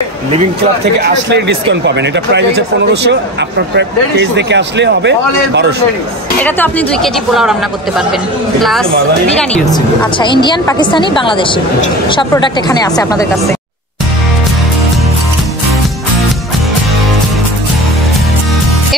Living club থেকে আসলে discount পাবেন। এটা প্রাইস হচ্ছে 1500, আপনার পেজ দেখে আসলে হবে 1200। এটা তো আপনি 2 কেজি পোলাও রান্না করতে পারবেন, প্লাস বিরিয়ানি। আচ্ছা, ইন্ডিয়ান, পাকিস্তানি, বাংলাদেশি সব প্রোডাক্ট এখানে আছে আপনাদের কাছে।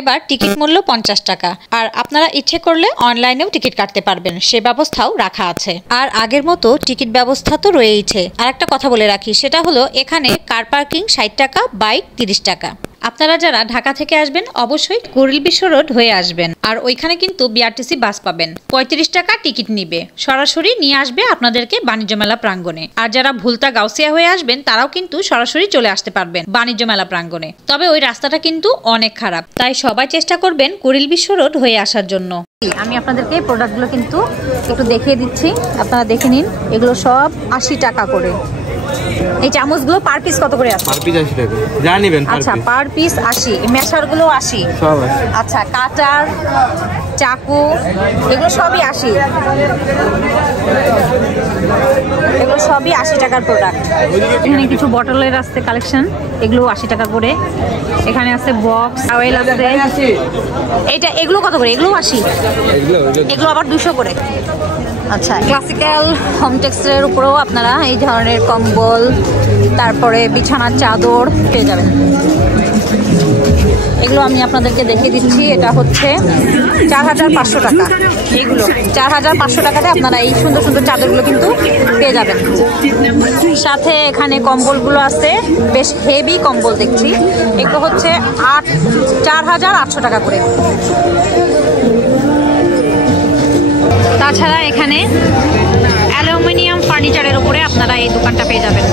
এবার টিকিট মূল্য 50 টাকা, আর আপনারা ইচ্ছে করলে অনলাইনেও টিকিট কাটতে পারবেন, সে ব্যবস্থাও রাখা আছে। আর আগের মতো টিকিট ব্যবস্থা তো রয়েইছে। আর একটা কথা বলে রাখি, সেটা হলো এখানে কার পার্কিং 60 টাকা, বাইক 30 টাকা। আপনারা যারা ঢাকা থেকে আসবেন অবশ্যই কুড়িল বিশ্ব রোড হয়ে আসবেন, আর ওইখানে কিন্তু বিআরটিসি বাস পাবেন। 35 টাকা টিকিট নিবে, সরাসরি নিয়ে আসবে আপনাদেরকে বাণিজ্য মেলা প্রাঙ্গণে। আর যারা ভুলতা গাউসিয়া হয়ে আসবেন তারাও কিন্তু সরাসরি চলে আসতে পারবেন বাণিজ্য মেলা প্রাঙ্গণে। তবে ওই রাস্তাটা কিন্তু অনেক খারাপ, তাই সবাই চেষ্টা করবেন কুড়িল বিশ্ব রোড হয়ে আসার জন্য। আমি আপনাদেরকে প্রোডাক্টগুলো কিন্তু একটু দেখিয়ে দিচ্ছি, আপনারা দেখে নিন। এগুলো সব 80 টাকা করে। এই চামচগুলো পার পিস কত করে আছে? পার পিস 80 টাকা। যা নেবেন আচ্ছা, পার পিস 80। মেশারগুলো 80 সব আছে। আচ্ছা, কাটার, চাকু এগুলো সবই 80। এগুলো সবই 80 টাকার প্রোডাক্ট। এখানে কিছু বটলের আছে কালেকশন, এগুলো 80 টাকা করে। এখানে আছে বক্স, টাওয়েল আছে। এটা এগুলো কত করে? এগুলো 80। এগুলো আবার 200 করে। আচ্ছা, ক্লাসিক্যাল হোম টেক্সটাইলের উপরেও আপনারা এই ধরনের কম্বল, তারপরে বিছানার চাদর পেয়ে যাবেন। এগুলো আমি আপনাদেরকে দেখিয়ে দিচ্ছি। এটা হচ্ছে 4500 টাকা। এইগুলো 4500 টাকাতে আপনারা এই সুন্দর সুন্দর চাদরগুলো কিন্তু পেয়ে যাবেন। সাথে এখানে কম্বলগুলো আছে, বেশ হেভি কম্বল দেখছি। এগুলো হচ্ছে 4800 টাকা করে। তাছাড়া এখানে অ্যালুমিনিয়াম ফার্নিচারের উপরে আপনারা এই দোকানটা পেয়ে যাবেন,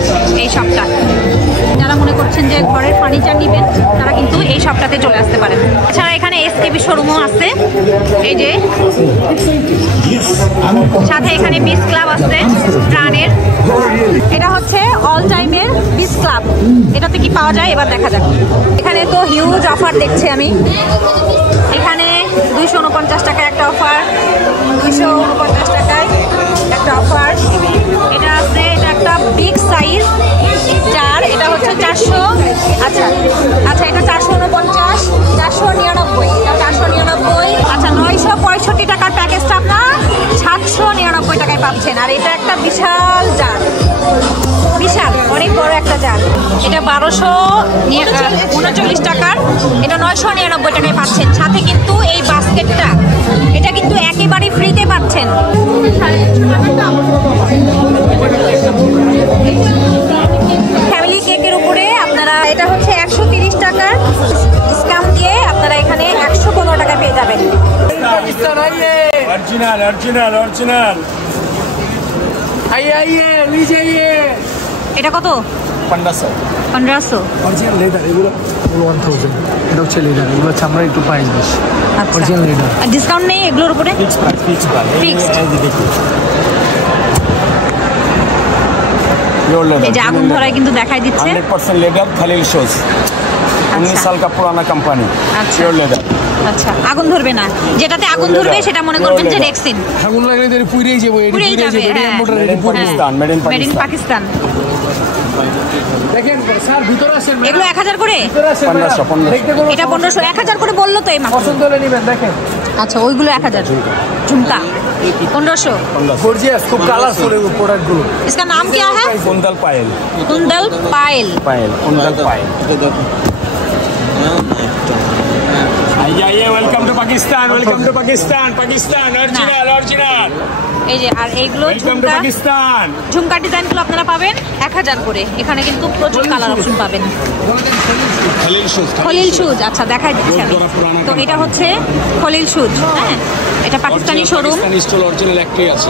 এই শপটা। যারা মনে করছেন যে ঘরের ফার্নিচার নেবেন তারা কিন্তু এই শপটাতে চলে আসতে পারেন। এছাড়া এখানে এসকেবি শোরুমও আছে, এই যে সাথে এখানে বিচ ক্লাব আছে প্রাণের। এটা হচ্ছে অল টাইমের বিচ ক্লাব। এটাতে কি পাওয়া যায় এবার দেখা যাক। এখানে তো হিউজ অফার দেখছি আমি। এখানে 249 টাকায় একটা অফার, 249 টাকায় একটা অফার। এটা আছে, এটা একটা বিগ সাইজ জার, এটা হচ্ছে 400। আচ্ছা আচ্ছা, এটা 449, 499, এটা 499। আচ্ছা, 965 টাকার প্যাকেজটা আপনার 799 টাকায় পাচ্ছেন। আর এটা একটা বিশাল জার, বিশাল অনেক বড় একটা জার। এটা 1239 টাকার, এটা 999 টাকায় পাচ্ছেন। সাথে কিন্তু এই বাস্কেটটা, এটা কিন্তু একেবারে ফ্রিতে পাচ্ছেন। ফ্যামিলি কেকের উপরে আপনারা, এটা হচ্ছে 130 টাকার, ডিসকাউন্ট দিয়ে আপনারা এখানে 115 টাকা পেয়ে যাবেন। Original original original. আইয়ে লি যাইয়ে। এটা কত? 1500। অরিজিনাল লেদার, এগুলো 1000। এটা হচ্ছে লেদার, এগুলো হচ্ছে আমরা একটু প্রাইস বেশি। Original leather. আর ডিসকাউন্ট নেই এগুলোর উপরে? ফিক্সড। এই যে আগুন ধরায় কিন্তু দেখাই দিচ্ছে। 100% লেদার, খালিল শোজ। 19 সাল का पुराना कंपनी। Pure leather. আচ্ছা, আগুন ধরবে না। যেটাতে আগুন ধরবে সেটা মনে করবেন যে রেক্সিন। আগুন লাগলে এর পুড়িয়ে যাবে, এর পুড়িয়ে যাবে। Pakistan, made in Pakistan. দেখেন স্যার, ভিতরে আসেন। এগুলো 1000 করে? 1500। এটা 1500। 1000 করে বললো তো এই মাত্র। পছন্দ হলে নেবেন। দেখেন, আচ্ছা, ওইগুলো 1000। ঝুমকা 1500। গর্জিয়াস, খুব কালারফুল এই প্রোডাক্টগুলো। इसका नाम क्या है? कुंदल पायल। कुंदल पायल। पायल, कुंदल पायल। आइए, welcome to Pakistan, welcome to Pakistan. Pakistan original original. এই যে, আর এইগুলো ঝুমকা, পাকিস্তান ঝুমকা ডিজাইনগুলো আপনারা পাবেন 1000 করে। এখানে কিন্তু প্রচুর কালার অপশন পাবেন। খলিল শুজ। আচ্ছা, দেখাই দিচ্ছি আমি। তো এটা হচ্ছে খলিল শুজ। হ্যাঁ, এটা Pakistani showroom. Pakistani store original একটাই আছে।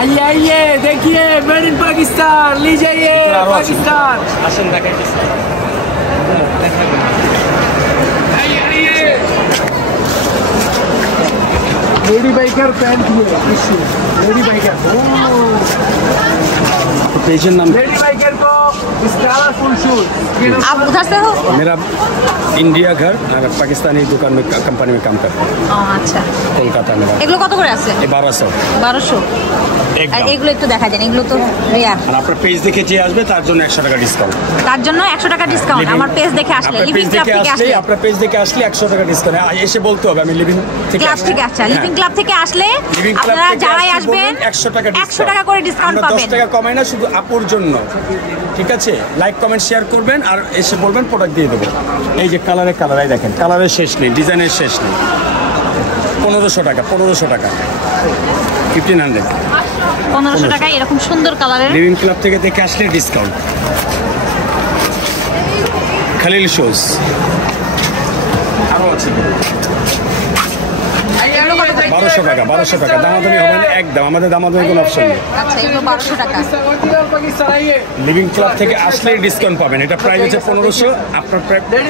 आइए आइए, देखिए, मेड इन पाकिस्तान, ली जाइए पाकिस्तान। আসেন দেখাই দিচ্ছি। Lady biker pant lady biker. पेजन नाम लेडी बाइकर को आप उधर से हो? मेरा इंडिया घर और पाकिस्तानी दुकान में कंपनी में काम करता हूँ আচ্ছা कोलकाता में। এগুলো কত করে আছে? 1200 1200 एक আর दाम। এগুলো একটু দেখা দেন, এগুলো তো রেয়ার। আর আপনার পেজ দেখে যে আসবে তার জন্য 100 টাকা ডিসকাউন্ট। তার জন্য 100 টাকা ডিসকাউন্ট আমার পেজ দেখে আসলে, লিভিং ক্লাব থেকে আসলে। আপনার পেজ দেখে আসলে 100 টাকা ডিসকাউন্ট এসে বলতে হবে আমি লিভিং থেকে ক্লাব আসছি। থেকে আসছে, লিভিং ক্লাব থেকে আসলে লিভিং ক্লাব আপনারা থেকে যারাই আসলে আসবেন বলবেন 100 টাকা 100 টাকা করে ডিসকাউন্ট আমরা 10 পাবেন। টাকা কমাই না, শুধু আপুর জন্য, ঠিক আছে? লাইক কমেন্ট শেয়ার করবেন আর এসে বলবেন প্রোডাক্ট দিয়ে দেবো। এই যে কালার এই দেখেন, কালারের শেষ নেই, ডিজাইনের শেষ নেই। 1500 টাকা 1500 1500 টাকায় এরকম সুন্দর কালারের। লিভিং ক্লাব থেকে দেখে আসলে ডিসকাউন্ট। খালিল শোজ আরো আছে 1200 টাকা 1200 টাকা দামাদামি হবে না, একদম আমাদের দামাদামি কোনো অপশন নেই। আচ্ছা এগুলো 1200 টাকা। লিভিং ক্লাব থেকে আসলে ডিসকাউন্ট পাবেন। এটা প্রাইস হচ্ছে 1500, আপনার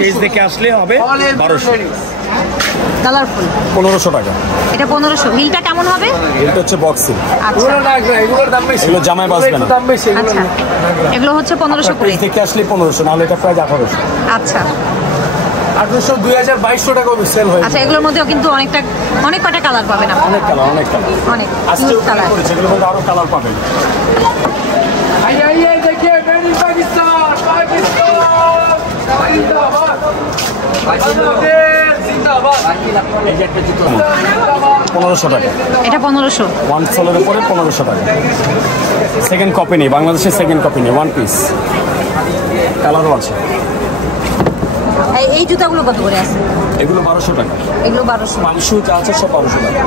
পেজ দেখে আসলে হবে 1200। কালারফুল 1500 টাকা। এটা 1500। হিলটা কেমন হবে? এটা হচ্ছে বক্সিং, আচ্ছা এগুলো জামায় বাজবে না। আচ্ছা এগুলো হচ্ছে 1500 করে। পেজ দেখে আসলে 1500, নাহলে এটা প্রাইস 1800। আচ্ছা 800 2200 টাকা সেল হয়। আচ্ছা এগুলোর মধ্যেও কিন্তু অনেক কটা কালার পাবেন আপনি। অনেক কালার অনেক আজকে কালার। এগুলো মধ্যে আরো কালার পাবেন। आइए देखिए मेड इन पाकिस्तान, जिंदाबाद, जिंदाबाद। এই যে একটা জুতো 1500 টাকা, এটা 1500। ওয়ান সোলের উপরে 1500 টাকা। সেকেন্ড কপি নেই, বাংলাদেশের সেকেন্ড কপি নেই, ওয়ান পিস কালারও আছে। এই জুতাগুলো কত করে আছে? এগুলো 1200 টাকা। এগুলো 1200। পামশু যা আছে সব 1200 টাকা।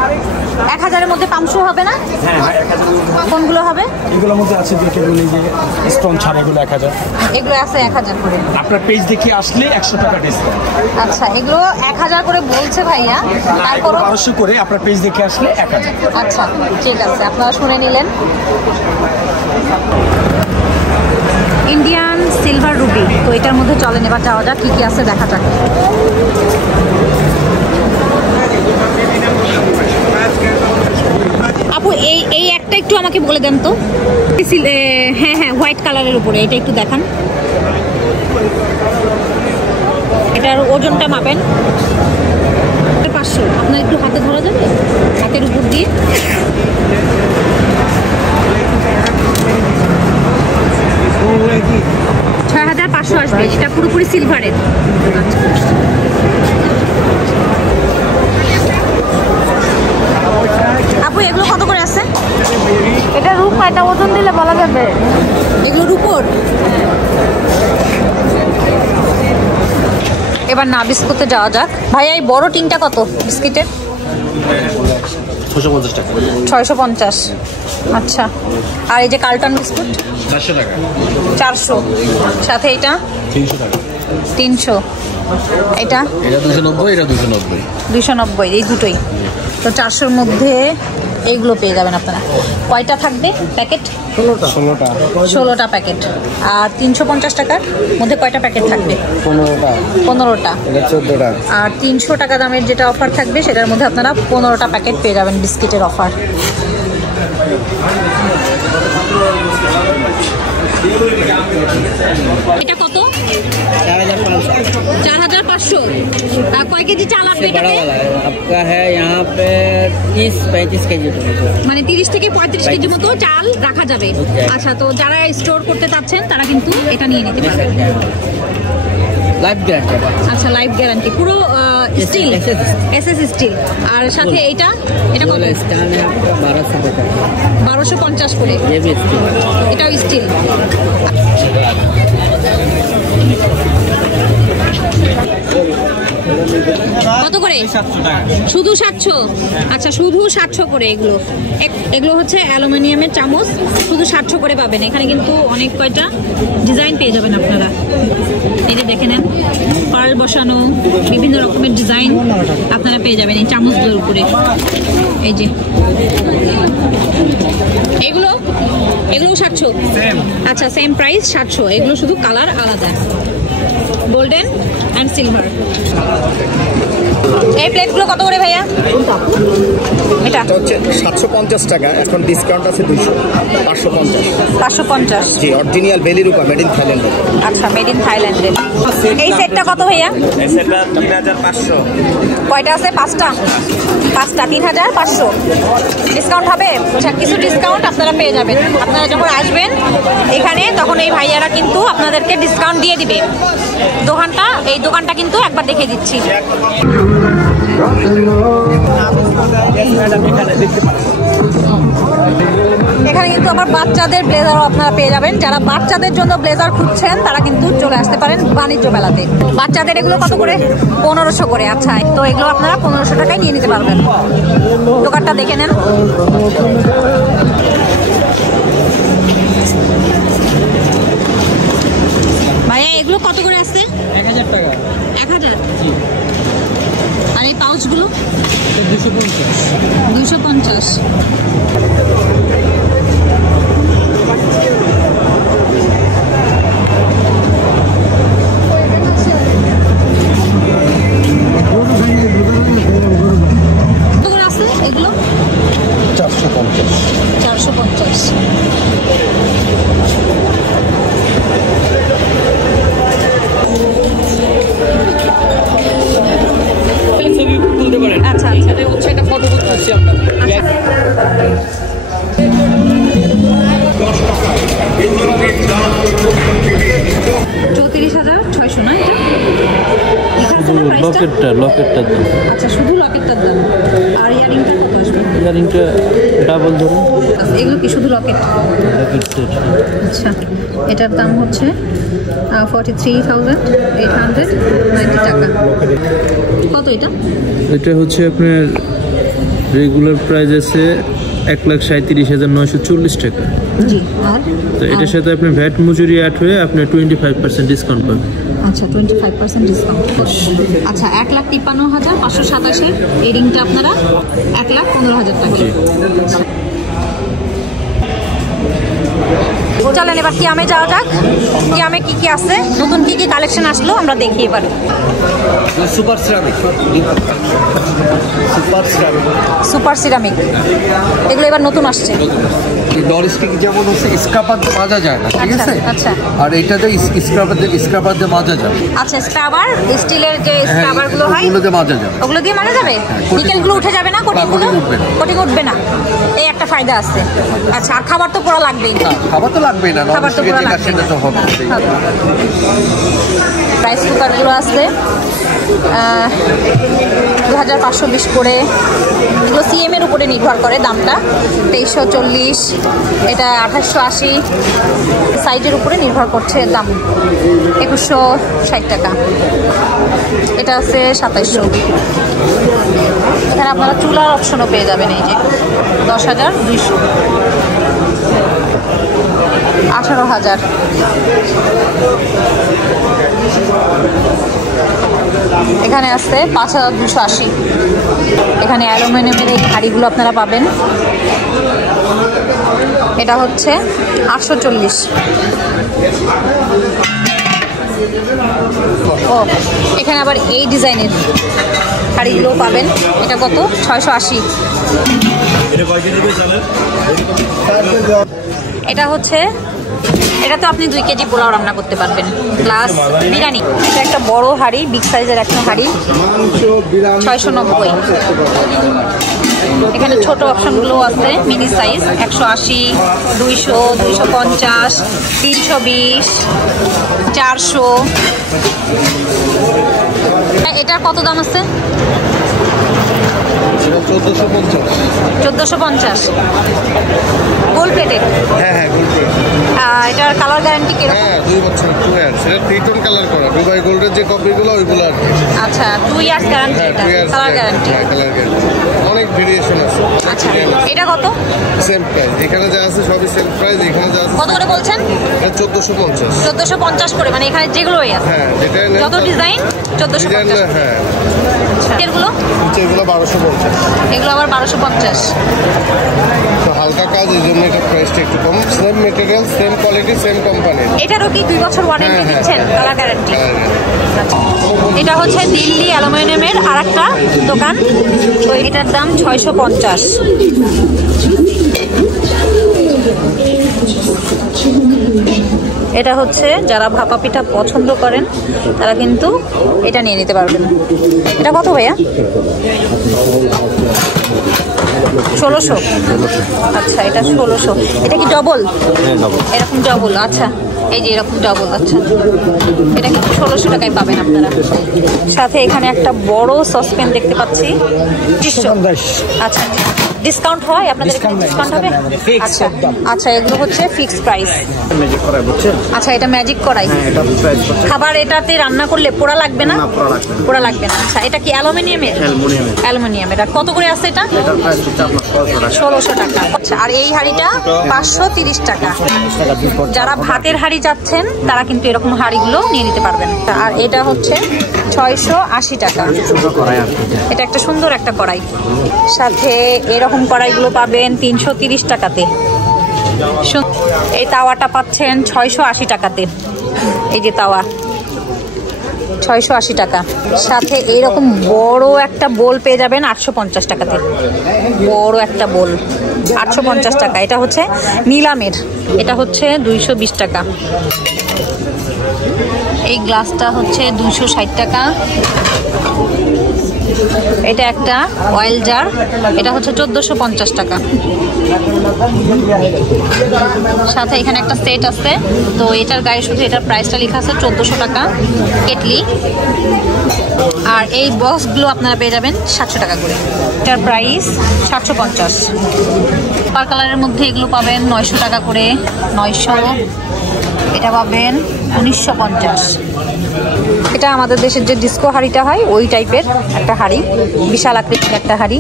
1000 এর মধ্যে পামশু হবে না? হ্যাঁ 1000। কোনগুলো হবে? এগুলোর মধ্যে আছে দেখে বলি যে স্টোন ছাড়া এগুলো 1000। এগুলো আছে 1000 করে। আপনার পেজ দেখে আসলে 100 টাকা ডিসকাউন্ট। আচ্ছা এগুলো 1000 করে বলছে ভাইয়া, তারপর 1200 করে আপনার পেজ দেখে আসলে 1000। আচ্ছা ঠিক আছে, আপনারা শুনে নিলেন। ইন্ডিয়ান সিলভার রুবি, তো এটার মধ্যে চলেন এবার যাওয়া যাক, কি কি আছে দেখা যাক। আপু এই একটা একটু আমাকে বলে দেন তো। হ্যাঁ হোয়াইট কালারের উপরে এটা একটু দেখান। এটার ওজনটা মাপেন। 500, আপনার একটু হাতে ধরা যাবে, হাতের উপর দিয়ে। 6500 আসবে, এটা পুরোপুরি সিলভারের। আপু এগুলো কত করে আছে? এটা রূপা, এটা ওজন দিলে বলা যাবে। এগুলোর উপর এবার না বিস্কুটে যাওয়া যাক। ভাইয়া এই বড় টিনটা কত বিস্কিটের? 650 টাকা। 650। আচ্ছা আর এই যে কার্টন বিস্কুট 400 টাকা। 400, সাথে এটা 300 টাকা। 300, এটা 290, এটা 290। 290, এই দুটোই তো 400-র মধ্যে এইগুলো পেয়ে যাবেন আপনারা। কয়টা থাকবে প্যাকেট? 16টা প্যাকেট। আর 350 টাকার মধ্যে কয়টা প্যাকেট থাকবে? 15টা। এটা 14 টাকা। আর 300 টাকা দামের যেটা অফার থাকবে সেটার মধ্যে আপনারা 15টা প্যাকেট পেয়ে যাবেন বিস্কিটের অফার। এটা কত? 4500। কয় কেজি চাল আসবে এটাতে? आपका है यहाँ पे 30-35 के जी। মানে 30 থেকে 35 কেজি মতো চাল রাখা যাবে। আচ্ছা তো যারা স্টোর করতে চাচ্ছেন তারা কিন্তু এটা নিয়ে নিতে পারবেন। Life guarantee. আচ্ছা লাইফ গ্যারান্টি পুরো স্টিল, এসএস স্টিল। আর সাথে এটা কত? स्टैंड है आपका 1200 का। 1250 করে। ये भी स्टील। এটাও স্টিল। কত করে? শুধু 700। আচ্ছা শুধু 700 করে এগুলো। এগুলো হচ্ছে অ্যালুমিনিয়ামের চামচ, শুধু 700 করে পাবেন। এখানে কিন্তু অনেক কয়টা ডিজাইন পেয়ে যাবেন আপনারা। এই যে দেখে নেন, পার্ল বসানো বিভিন্ন রকমের ডিজাইন আপনারা পেয়ে যাবেন এই চামচগুলোর উপরে। এই যে এগুলো 700। আচ্ছা সেম প্রাইস 700। এগুলো শুধু কালার আলাদা, গোল্ডেন অ্যান্ড সিলভার। এই প্লেটগুলো কত করে ভাইয়া? এটা এটা হচ্ছে 750 টাকা, এখন ডিসকাউন্ট আছে 200, 550। 550। জি, অরিজিনাল বেলি রূপা, মেড ইন থাইল্যান্ড। আচ্ছা, মেড ইন থাইল্যান্ডে। এই সেটটা কত ভাইয়া? এই সেটটা 3500। কয়টা আছে? 5টা। 3500। ডিসকাউন্ট হবে? আচ্ছা, কিছু ডিসকাউন্ট আপনারা পেয়ে যাবেন। আপনারা যখন আসবেন এখানে তখন এই ভাইয়ারা কিন্তু আপনাদেরকে ডিসকাউন্ট দিয়ে দিবে। এই দোকানটা কিন্তু একবার দেখে দিচ্ছি। এখানে কিন্তু আবার বাচ্চাদের ব্লেজারও আপনারা পেয়ে যাবেন। যারা বাচ্চাদের জন্য ব্লেজার খুঁজছেন তারা কিন্তু চলে আসতে পারেন বাণিজ্য মেলাতে। বাচ্চাদের এগুলো কত করে? 1500 করে। আচ্ছা, তো এগুলো আপনারা 1500 টাকায় নিয়ে নিতে পারবেন। দোকানটা দেখে নেন। ভাইয়া এগুলো কত করে আসছে? 1000 টাকা। 1000। আর এই পাউচগুলো? 250। 250। কত করে আসছে এগুলো? 450। 450। ছবি তুলতে পারেন। আচ্ছা, এখানে হচ্ছে একটা ফটো করতেছি আমরা। 34,600 না এটা? লকেটটা দাম। আচ্ছা, শুধু লকেটটার দাম। আর ইয়ারিংটা কত আসবে? ইয়ারিংটা ডাবল ধরুন। এগুলো কি শুধু লকেট? লকেট সেট। আচ্ছা, এটার দাম হচ্ছে 43,890 টাকা। কত এটা? এটা হচ্ছে আপনার রেগুলার প্রাইস আছে 1,37,940 টাকা। জি। আর তো এটার সাথে আপনি ভ্যাট মজুরি অ্যাড হয়ে আপনি 25% ডিসকাউন্ট পাবেন। আচ্ছা, 25% ডিসকাউন্ট। আচ্ছা, 1,53,527 এই রিংটা আপনারা 1,15,000 টাকা। চলেন এবার কিয়ামে যাওয়া যাক। কিয়ামে কি কি আছে, নতুন কি কি কালেকশন আসলো আমরা দেখি এবার। Super ceramic. সুপার সিরামিক এগুলো এবার নতুন আসছে। ডরিস্টিক যেমন হচ্ছে স্ক্রাবার মাজা যায় না, ঠিক আছে? আচ্ছা। আর এটাতে স্ক্রাবার দিয়ে মাজা যায়। আচ্ছা, স্ক্রাবার, স্টিলের যে স্ক্রাবার গুলো হয় ওগুলো দিয়ে মাজা যায়। ওগুলো দিয়ে মাজা যাবে? নিকেলগুলো উঠে যাবে না? কোটিংগুলো কোটিং উঠবে না, এই একটা ফায়দা আছে। আচ্ছা, আর খাবার তো পুরো লাগবেই। খাবার তো লাগবেই না, খাবার তো পুরো লাগবে। সেটা তো হবে। রাইস কুকারগুলো আছে 2520 করে। এগুলো সিএম এর উপরে নির্ভর করে দামটা। 2340, এটা 2880, সাইজের উপরে নির্ভর করছে দাম। 2160 টাকা। এটা আছে 2700। এখানে আপনারা চুলার অপশনও পেয়ে যাবেন। এই যে 10,200, 18,000। এখানে আছে 5,280। এখানে অ্যালুমিনিয়ামের এই হাঁড়িগুলো আপনারা পাবেন। এটা হচ্ছে 840। ও, এখানে আবার এই ডিজাইনের হাঁড়িগুলো পাবেন। এটা কত? 680। এটা হচ্ছে, এটা তো আপনি 2 কেজি পোলাও রান্না করতে পারবেন, প্লাস বিরিয়ানি। এটা একটা বড় হাঁড়ি, বিগ সাইজের একটা হাঁড়ি, 690। এখানে ছোট অপশনগুলো আছে, মিনি সাইজ 180, 200, 250, 320, 400। এটার কত দাম আছে? 1450। গোল প্লেটেড? হ্যাঁ গোল্ড প্লেট। এটার কালার গ্যারান্টি কিরকম? হ্যাঁ 2 বছর সেটা 3 টোন কালার করা, দুবাই গোল্ডের যে কপিগুলো ওইগুলো আর কি। আচ্ছা, 2 ইয়ার্স গ্যারান্টি। হ্যাঁ, এটা 2 years কালার গ্যারান্টি। হ্যাঁ কালার গ্যারান্টি। অনেক ভেরিয়েশন আছে। আচ্ছা, এটা কত? সেম প্রাইস, এখানে যা আছে সবই সেম প্রাইস। এখানে যা আছে কত করে বলছেন? এটা 1450। 1450 করে, মানে এখানে যেগুলোই আছে হ্যাঁ যেটা যত ডিজাইন 1450। হ্যাঁ এগুলো 1250। এগুলো আবার 1250। তো হালকা কাজ, এই জন্য এটা প্রাইসটা একটু কম। Same material, same same quality same company. এটারও কি 2 বছর ওয়ারেন্টি দিচ্ছেন? Colour guarantee. এটা হচ্ছে দিল্লি অ্যালুমিনিয়ামের আরেকটা দোকান, তো এটার দাম 650। এটা হচ্ছে যারা ভাপা পিঠা পছন্দ করেন তারা কিন্তু এটা নিয়ে নিতে পারবেন। এটা কত ভাইয়া? 1600। আচ্ছা, এটা 1600। এটা কি ডবল? এরকম ডবল, আচ্ছা এই যে এরকম ডবল, আচ্ছা এটা কিন্তু 1600 টাকায় পাবেন আপনারা। সাথে এখানে একটা বড় সসপ্যান দেখতে পাচ্ছি। আচ্ছা, ডিসকাউন্ট হয় আপনাদের? ডিসকাউন্ট হবে? আচ্ছা আচ্ছা, এগুলো হচ্ছে ফিক্সড প্রাইস। আচ্ছা, এটা ম্যাজিক কড়াই। খাবার এটাতে রান্না করলে পোড়া লাগবে না? পোড়া লাগবে না। আচ্ছা, এটা কি অ্যালুমিনিয়ামের? অ্যালুমিনিয়ামের। আর কত করে আছে এটা? 1600 টাকা। আচ্ছা, আর এই হাঁড়িটা 530 টাকা। যারা ভাতের হাঁড়ি যাচ্ছেন তারা কিন্তু এরকম হাঁড়িগুলো নিয়ে নিতে পারবেন। আর এটা হচ্ছে 680 টাকা। এটা একটা সুন্দর একটা কড়াই। সাথে এরকম কড়াইগুলো পাবেন 330 টাকাতে। এই তাওয়াটা পাচ্ছেন 680 টাকাতে। এই যে তাওয়া 680 টাকা। সাথে এইরকম বড় একটা বোল পেয়ে যাবেন 850 টাকাতে। বড় একটা বোল 850 টাকা। এটা হচ্ছে নিলামের। এটা হচ্ছে 220 টাকা। এই গ্লাসটা হচ্ছে 260 টাকা। এটা একটা অয়েল জার, এটা হচ্ছে 1450 টাকা। সাথে এখানে একটা সেট আছে, তো এটার গায়ে শুধু এটার প্রাইসটা লেখা আছে 1400 টাকা কেটলি। আর এই বক্সগুলো আপনারা পেয়ে যাবেন 700 টাকা করে। এটার প্রাইস 750। পার কালারের মধ্যে এগুলো পাবেন 900 টাকা করে। 900। এটা পাবেন 1950। এটা আমাদের দেশের যে ডিস্কো হাঁড়িটা হয় ওই টাইপের একটা হাঁড়ি, বিশাল আকৃতির একটা হাঁড়ি।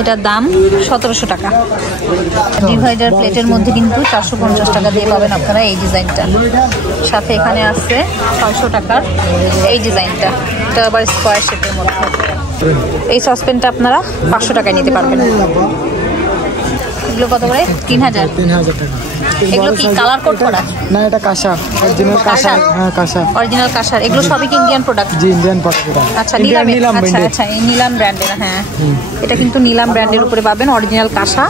এটার দাম 1700 টাকা। ডিভাইডার প্লেটের মধ্যে কিন্তু 450 টাকা দিয়ে পাবেন আপনারা এই ডিজাইনটা। সাথে এখানে আছে 600 টাকার এই ডিজাইনটা, এটা আবার স্কোয়ার শেপের মধ্যে। এই সসপ্যানটা আপনারা 500 টাকায় নিতে পারবেন। এগুলো কত করে? 3000 টাকা। এগুলো কি কালার কোড করা? না, এটা কাঁসার, অরিজিনাল কাঁসার। হ্যাঁ, কাঁসার, অরিজিনাল কাঁসার। এগুলো সবই কি ইন্ডিয়ান প্রোডাক্ট? জি, ইন্ডিয়ান প্রোডাক্ট। আচ্ছা, নিলাম। আচ্ছা আচ্ছা, এই নিলাম ব্র্যান্ডের। হ্যাঁ, এটা কিন্তু নিলাম ব্র্যান্ডের উপরে পাবেন অরিজিনাল কাঁসা,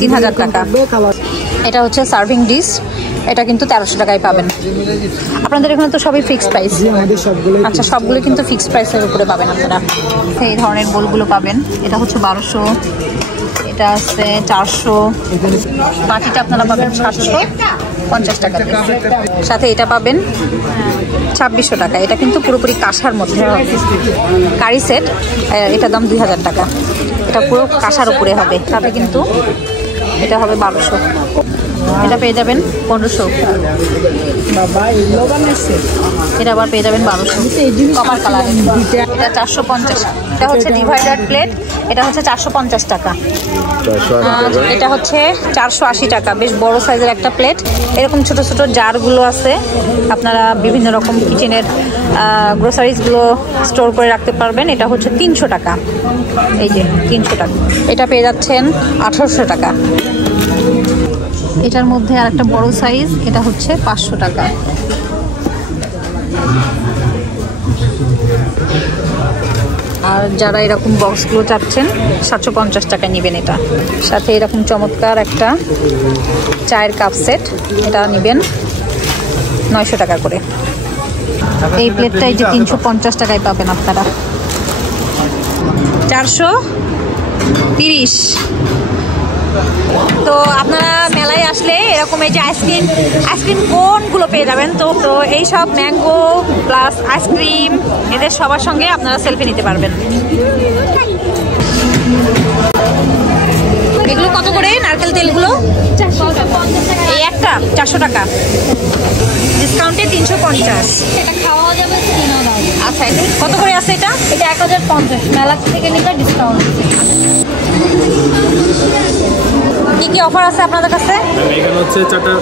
3000 টাকা। এটা হচ্ছে সার্ভিং ডিশ, এটা কিন্তু 1300 টাকায় পাবেন। আপনাদের এখানে তো সবই ফিক্সড প্রাইস? আচ্ছা, সবগুলো কিন্তু ফিক্সড প্রাইসের উপরে পাবেন আপনারা। এই ধরনের বোলগুলো পাবেন। এটা হচ্ছে 1200, এটা আছে 400, বাকিটা আপনারা পাবেন 750 টাকাতে। সাথে এটা পাবেন 2600 টাকা। এটা কিন্তু পুরোপুরি কাঁসার মধ্যে হবে। কারি সেট, এটা দাম 2000 টাকা। এটা পুরো কাঁসার উপরে হবে। সাথে কিন্তু এটা হবে 1200। এটা পেয়ে যাবেন 1500। এটা আবার পেয়ে যাবেন 1200 কপার কালার। এটা 450। এটা হচ্ছে ডিভাইডার প্লেট, এটা হচ্ছে 450 টাকা। এটা হচ্ছে 480 টাকা। বেশ বড় সাইজের একটা প্লেট। এরকম ছোট ছোট জারগুলো আছে, আপনারা বিভিন্ন রকম কিচেনের গ্রোসারিজগুলো স্টোর করে রাখতে পারবেন। এটা হচ্ছে 300 টাকা। এই যে 300 টাকা। এটা পেয়ে যাচ্ছেন 1800 টাকা। এটার মধ্যে আর একটা বড় সাইজ, এটা হচ্ছে 500 টাকা। আর যারা এরকম বক্সগুলো চাচ্ছেন 750 টাকা নেবেন এটা। সাথে এরকম চমৎকার একটা চায়ের কাপ সেট, এটা নেবেন 900 টাকা করে। এই প্লেটটা এই যে 350 টাকায় পাবেন আপনারা। 430। তো আপনারা মেলায় আসলে এরকম এই যে আইসক্রিম কোনগুলো পেয়ে যাবেন। তো এই সব ম্যাঙ্গো প্লাস আইসক্রিম, এদের সবার সঙ্গে আপনারা সেলফি নিতে পারবেন। এগুলো কত করে নারকেল তেলগুলো? এই একটা 400 টাকা, ডিসকাউন্টে 350। এটা খাওয়া যাবে। আচ্ছা, এটা কত করে আছে? এটা 1050। মেলা থেকে নিলে ডিসকাউন্ট। কি কি অফার আছে আপনাদের কাছে? এখানে হচ্ছে 4টা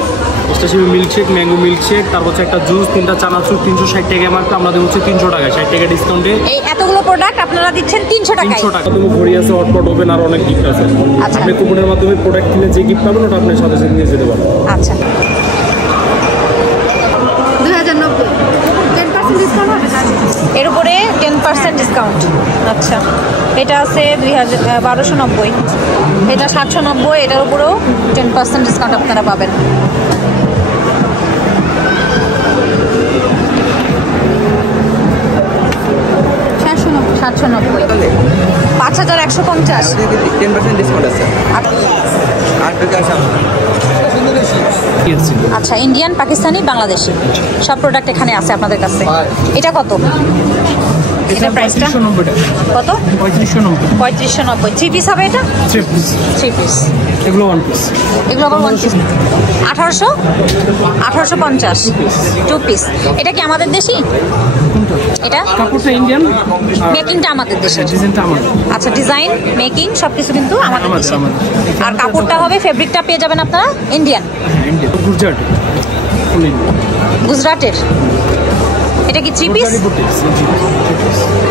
স্টেশনারি মিল্কশেক, ম্যাঙ্গো মিল্কশেক, তারপর হচ্ছে একটা জুস, 3টা চানাচুর 360 টাকা মাত্র, আমরা দেবো হচ্ছে 300 টাকা, 60 টাকা ডিসকাউন্টে। এই এতগুলো প্রোডাক্ট আপনারা দিচ্ছেন 300 টাকায়। 300 টাকা। তুমি ঘড়ি আছে, হটপট ওভেন, আর অনেক গিফট আছে। আচ্ছা। আপনি কুপনের মাধ্যমে প্রোডাক্ট কিনে যে গিফট পাবেন ওটা আপনার সাথে সাথে নিয়ে যেতে পারবেন। আচ্ছা, 2090 10% ডিসকাউন্ট হবে এর উপরে 10% ডিসকাউন্ট। আচ্ছা, এটা আছে 1290, এটা 790, এটার উপরেও 10% ডিসকাউন্ট আপনারা পাবেন। 790, 5150। 10% ডিসকাউন্ট আছে। আচ্ছা, ইন্ডিয়ান, পাকিস্তানি, বাংলাদেশি সব প্রোডাক্ট এখানে আছে আপনাদের কাছে। এটা কত? এটা প্রাইসটা কত? 3590। 3 পিস হবে এটা? 3 পিস। এগুলো 1 পিস। এগুলো আবার 1 পিস 1850 2 পিস। এটা কি আমাদের দেশি? এটা কাপড়টা ইন্ডিয়ান, মেকিংটা আমাদের দেশি। ডিজাইনটা আমাদের। আচ্ছা, ডিজাইন, মেকিং সবকিছু কিন্তু আমাদের দেশি। আর কাপড়টা হবে, ফেব্রিকটা পেয়ে যাবেন আপনারা ইন্ডিয়ান, গুজরাট, গুজরাটের। এটা কি 3 পিস?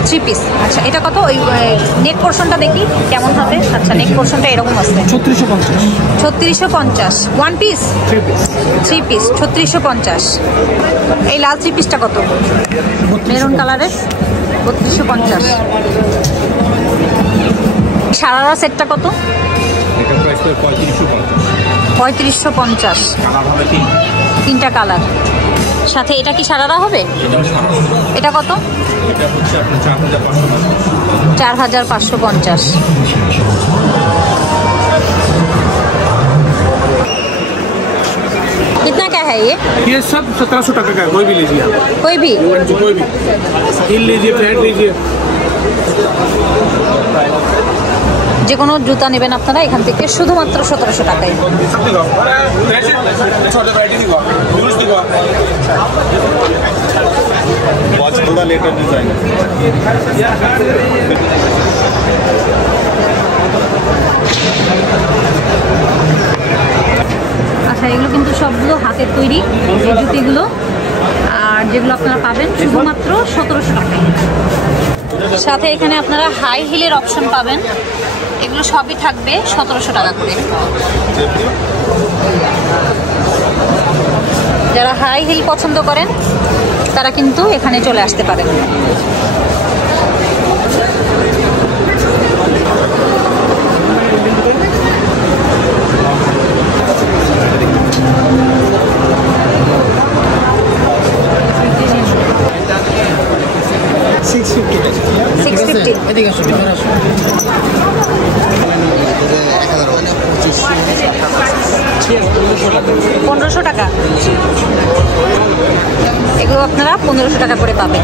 3 পিস। আচ্ছা, এটা কত? ওই নেক পোর্শনটা দেখি কেমন হবে। আচ্ছা, নেক পোর্শনটা এরকম আছে 3650 1 পিস। 3 পিস 3650। এই লাল 3 পিসটা কত? মেরুন কালারের 3250। সারারা সেটটা কত? এটা প্রাইস 3550। কালার হবে 3টা কালার সাথে। এটা কি সারারা হবে? এটা কত? এটা হচ্ছে আপনার 4550। कितना क्या है ये सब 1700 টাকা का, कोई भी लीजिए आप, कोई भी? कोई भी हिल लीजिए, फ्लैट लीजिए। যে কোনো জুতা নেবেন আপনারা এখান থেকে শুধুমাত্র 1700 টাকায়। Latest design. আচ্ছা, এগুলো কিন্তু সবগুলো হাতের তৈরি এই জুতিগুলো, আর যেগুলো আপনারা পাবেন শুধুমাত্র 1700 টাকায়। সাথে এখানে আপনারা হাই হিলের অপশন পাবেন, এগুলো সবই থাকবে 1700 টাকা করে। যারা হাই হিল পছন্দ করেন তারা কিন্তু এখানে চলে আসতে পারেন। এদিকে আসো, ভিতরে আসো। 1500 টাকা। এগুলো আপনারা 1500 টাকা করে পাবেন।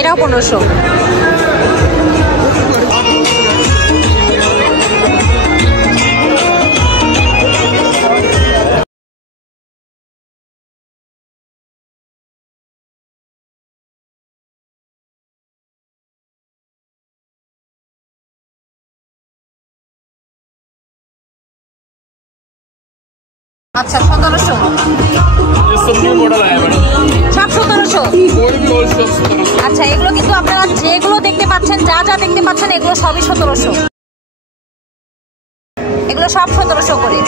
এটাও 1500। अच्छा 1700। ये सब न्यू मॉडल आया मैडम, সব 1700। कोई भी और सब 1700। আচ্ছা, এগুলো কিন্তু আপনারা যেগুলো দেখতে পাচ্ছেন, যা যা দেখতে পাচ্ছেন এগুলো সবই 1700। এগুলো সব 1700 করে।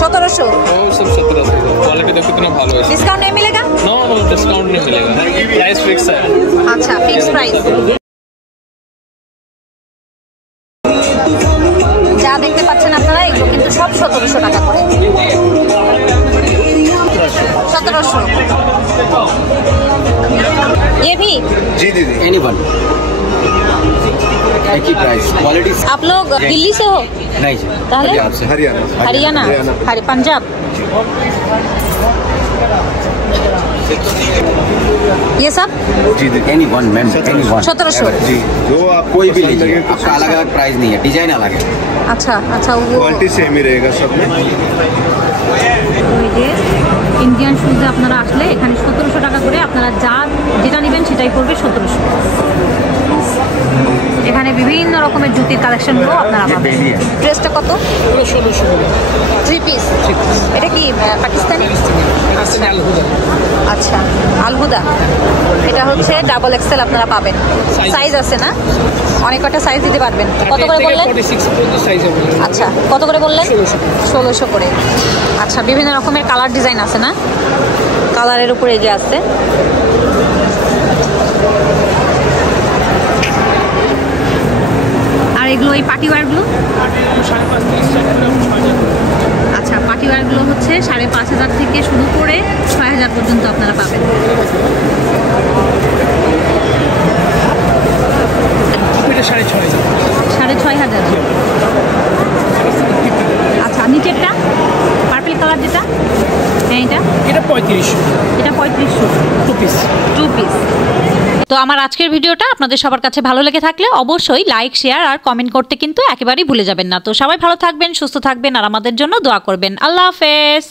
1700। सब 1700। क्वालिटी देखो कितना भालो है। डिस्काउंट नहीं मिलेगा? नो नो, डिस्काउंट नहीं मिलेगा, प्राइस फिक्स है। अच्छा, फिक्स प्राइस। যা দেখতে পাচ্ছেন আপনারা এগুলো কিন্তু সব 1700 টাকা করে। 1700। ये भी जी दीदी। एनीवन एक ही प्राइस, क्वालिटी। आप लोग दिल्ली से हो? नहीं जी, ताले? पंजाब से। हरियाणा। हरियाणा, पंजाब। ये सब जी दीदी। Anyone ma'am, anyone 1700। जी, जो आप कोई भी पसंद लगे लीजिए, तो आपका अलग अलग प्राइस नहीं है, डिजाइन अलग है। अच्छा अच्छा, वो क्वालिटी सेम ही रहेगा सब में। ये ইন্ডিয়ান শুজে আপনারা আসলে এখানে 1700 টাকা করে, আপনারা যেটা নেবেন সেটাই পড়বে 1700। এখানে বিভিন্ন রকমের জুতির কালেকশনগুলো আপনারা পাবেন। ড্রেসটা কত? 3 পিস। এটা কি পাকিস্তানি? আচ্ছা, আলহুদা। এটা হচ্ছে ডাবল এক্সেল আপনারা পাবেন। সাইজ আছে না? অনেক কটা সাইজ দিতে পারবেন। কত করে বললেন? আচ্ছা, কত করে বললেন? 1600 করে। আচ্ছা, বিভিন্ন রকমের কালার ডিজাইন আছে না? কালারের উপরে এই যে আছে। আর এগুলো এই পার্টি ওয়্যারগুলো? আচ্ছা, পার্টি ওয়্যারগুলো হচ্ছে 5500 থেকে শুরু করে 6000 পর্যন্ত আপনারা পাবেন। এটা 6500। 6500। আচ্ছা, নিচেরটা পার্পল কালার যেটা, হ্যাঁ এটা 3500। এটা 3500। 2 পিস। তো আমার আজকের ভিডিওটা আপনাদের সবার কাছে ভালো লেগে থাকলে অবশ্যই লাইক, শেয়ার আর কমেন্ট করতে কিন্তু একেবারেই ভুলে যাবেন না। তো সবাই ভালো থাকবেন, সুস্থ থাকবেন আর আমাদের জন্য দোয়া করবেন। আল্লাহ হাফেজ।